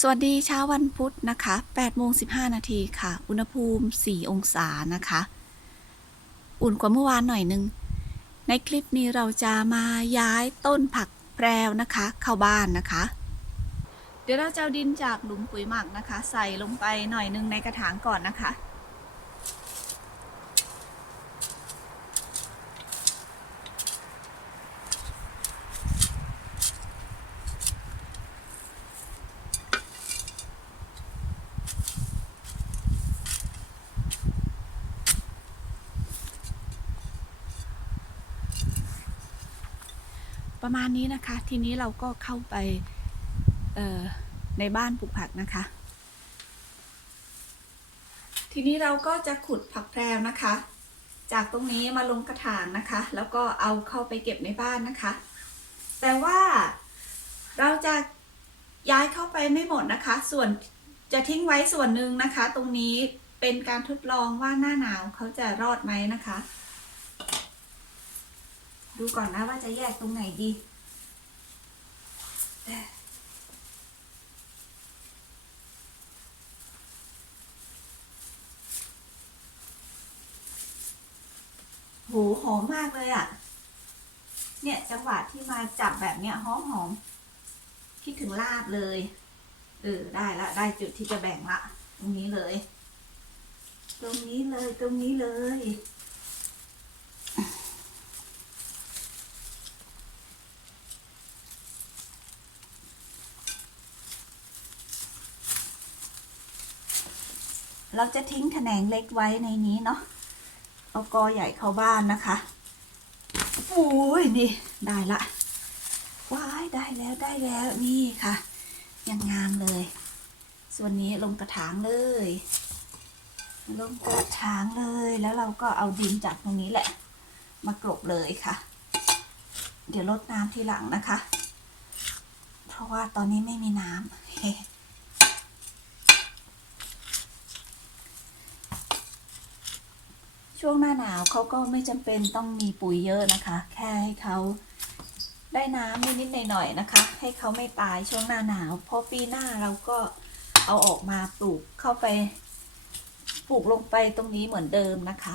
สวัสดีเช้าวันพุธนะคะ8โมง15 นาทีค่ะ อุณหภูมิ 4 องศานะคะ อุ่นกว่าเมื่อวานหน่อยนึง ในคลิปนี้เราจะมาย้ายต้นผักแพรวนะคะ เข้าบ้านนะคะ เดี๋ยวเราจะเอาดินจากหลุมปุ๋ยหมักนะคะ ใส่ลงไปหน่อยนึงในกระถางก่อนนะคะ ประมาณนี้นะคะ ทีนี้เราก็เข้าไปในบ้านปลูกผักนะคะ ทีนี้เราก็จะขุดผักแพรวนะคะ จากตรงนี้มาลงกระถางนะคะ แล้วก็เอาเข้าไปเก็บในบ้านนะคะ แต่ว่าเราจะย้ายเข้าไปไม่หมดนะคะ ส่วนจะทิ้งไว้ส่วนหนึ่งนะคะ ตรงนี้เป็นการทดลองว่าหน้าหนาวเขาจะรอดไหมนะคะ ดูก่อนนะว่าจะแยกตรงไหนดี โหหอมมากเลยอะ่ะ เนี่ยจังหวะที่มาจับแบบเนี้ยหอมหอมคิดถึงลาบเลย เออ ได้ละ ได้จุดที่จะแบ่งละ ตรงนี้เลย ตรงนี้เลย ตรงนี้เลย เราจะทิ้งแขนงเล็กไว้ในนี้เนาะเอากอใหญ่เข้าบ้านนะคะโอ้ยนี่ได้ละว้ายได้แล้วได้แล้วนี่ค่ะยังงามเลย ส่วนนี้ลงกระถางเลย ลงกระถางเลยแล้วเราก็เอาดินจากตรงนี้แหละ มากรบเลยค่ะ เดี๋ยวลดน้ำทีหลังนะคะ เพราะว่าตอนนี้ไม่มีน้ำเฮ้ ช่วงหน้าหนาวเขาก็ไม่จำเป็นต้องมีปุ๋ยเยอะนะคะ แค่ให้เขาได้น้ำนิดๆหน่อยๆนะคะ ให้เขาไม่ตายช่วงหน้าหนาวพอปีหน้าเราก็เอาออกมาปลูกเข้าไปปลูกลงไปตรงนี้เหมือนเดิมนะคะ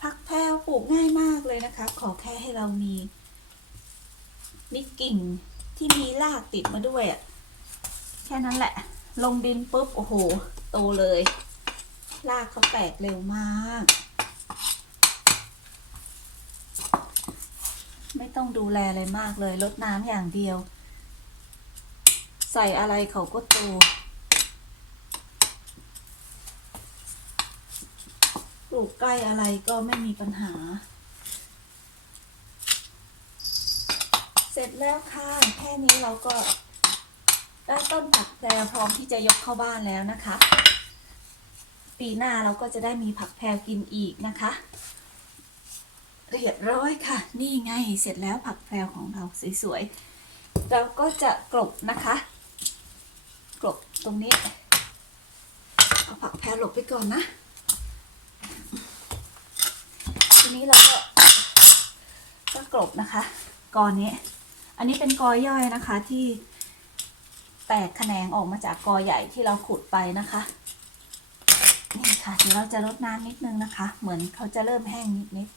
ผักแพรวปลูกง่ายมากเลยนะคะ ขอแค่ให้เรามีนี่กิ่งที่มีรากติดมาด้วยอะ ค่นั้นแหละ ลงดินปุ๊บ โอ้โห โตเลยรากเขาแตกเร็วมาก ไม่ต้องดูแลอะไรมากเลยลดน้ำอย่างเดียว ใส่อะไรเขาก็โตปลูกใกล้อะไรก็ไม่มีปัญหา เสร็จแล้วค่ะ แค่นี้เราก็ ได้ต้นผักแพรพร้อมที่จะยกเข้าบ้านแล้วนะคะ ปีหน้าเราก็จะได้มีผักแพรกินอีกนะคะเรียบร้อยค่ะ นี่ไงเสร็จแล้วผักแพรของเราสวยๆ เราก็จะกลบนะคะ กลบตรงนี้ เอาผักแพรหลบไปก่อนนะ ทีนี้เราก็ก็กลบนะคะ กอนนี้ อันนี้เป็นกอย่อยนะคะที่ แตกแขนงออกมาจากกอใหญ่ที่เราขุดไปนะคะ นี่ค่ะเดี๋ยวเราจะลดน้ำนิดนึงนะคะ เหมือนเขาจะเริ่มแห้งนิดนิด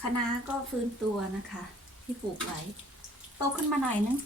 คะน้าก็ฟื้นตัวนะคะ ที่ปลูกไว้ โตขึ้นมาหน่อยนึง